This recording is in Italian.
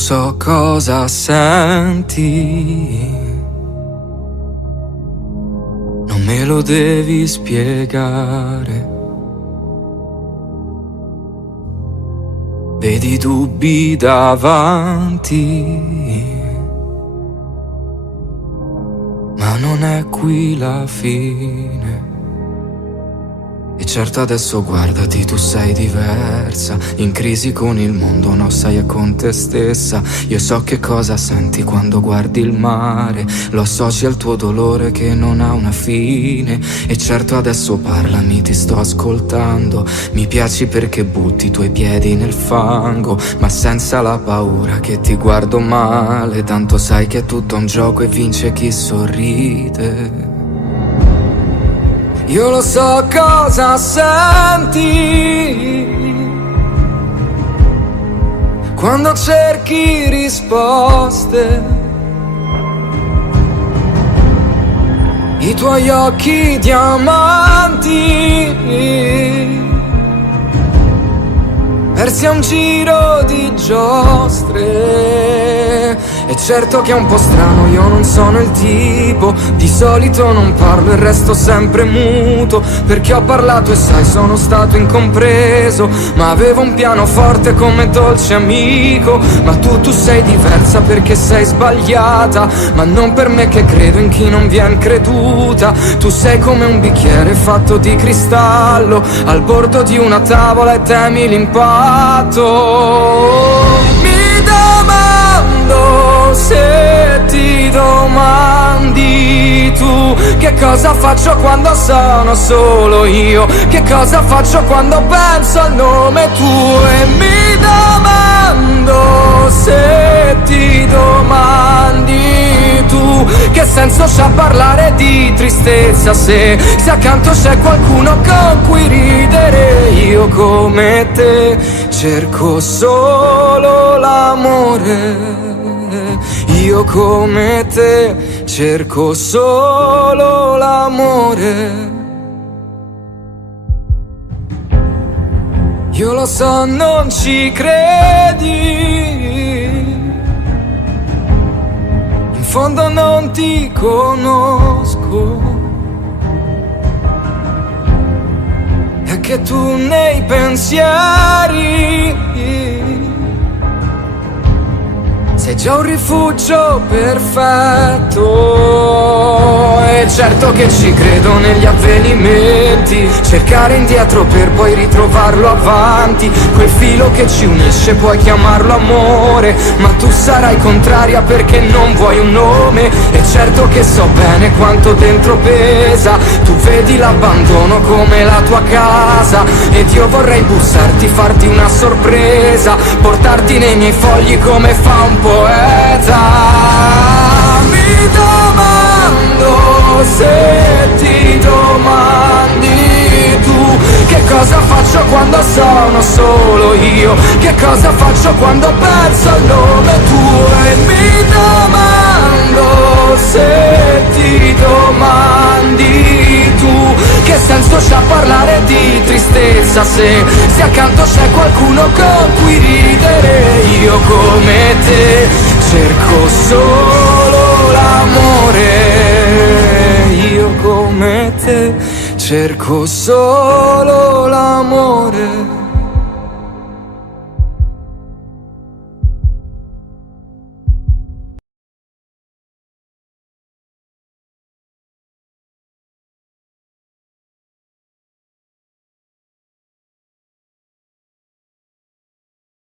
so cosa senti, non me lo devi spiegare. Vedi dubbi davanti, ma non è qui la fine. E certo adesso guardati, tu sei diversa, in crisi con il mondo, no sai è con te stessa. Io so che cosa senti quando guardi il mare, lo associ al tuo dolore che non ha una fine. E certo adesso parlami, ti sto ascoltando, mi piaci perché butti i tuoi piedi nel fango, ma senza la paura che ti guardo male, tanto sai che è tutto un gioco e vince chi sorride. Io lo so cosa senti quando cerchi risposte. I tuoi occhi diamanti persi a un giro di giostre. E certo che è un po' strano, io non sono il tipo, di solito non parlo e resto sempre muto, perché ho parlato e sai sono stato incompreso, ma avevo un piano forte come dolce amico. Ma tu sei diversa perché sei sbagliata, ma non per me che credo in chi non vien creduta. Tu sei come un bicchiere fatto di cristallo, al bordo di una tavola e temi l'impatto. Mi domando se ti domandi tu che cosa faccio quando sono solo io, che cosa faccio quando penso al nome tuo. E mi domando se ti domandi tu che senso c'ha parlare di tristezza se accanto c'è qualcuno con cui ridere. Io come te cerco solo l'amore, io come te cerco solo l'amore. Io lo so non ci credi, in fondo non ti conosco, è che tu nei pensieri sei già un rifugio perfetto. E certo che ci credo negli avvenimenti, cercare indietro per poi ritrovarlo avanti. Quel filo che ci unisce puoi chiamarlo amore, ma tu sarai contraria perché non vuoi un nome. E certo che so bene quanto dentro pesa, tu vedi l'abbandono come la tua casa, ed io vorrei bussarti, farti una sorpresa, portarti nei miei fogli come fa un poeta. Mi domando se ti domandi tu che cosa faccio quando sono solo io, che cosa faccio quando penso al nome tuo. E mi domando se ti domandi tu che senso c'ha parlare di tristezza se accanto c'è qualcuno con cui ridere. Io come te cerco solo l'amore, io come te cerco solo l'amore.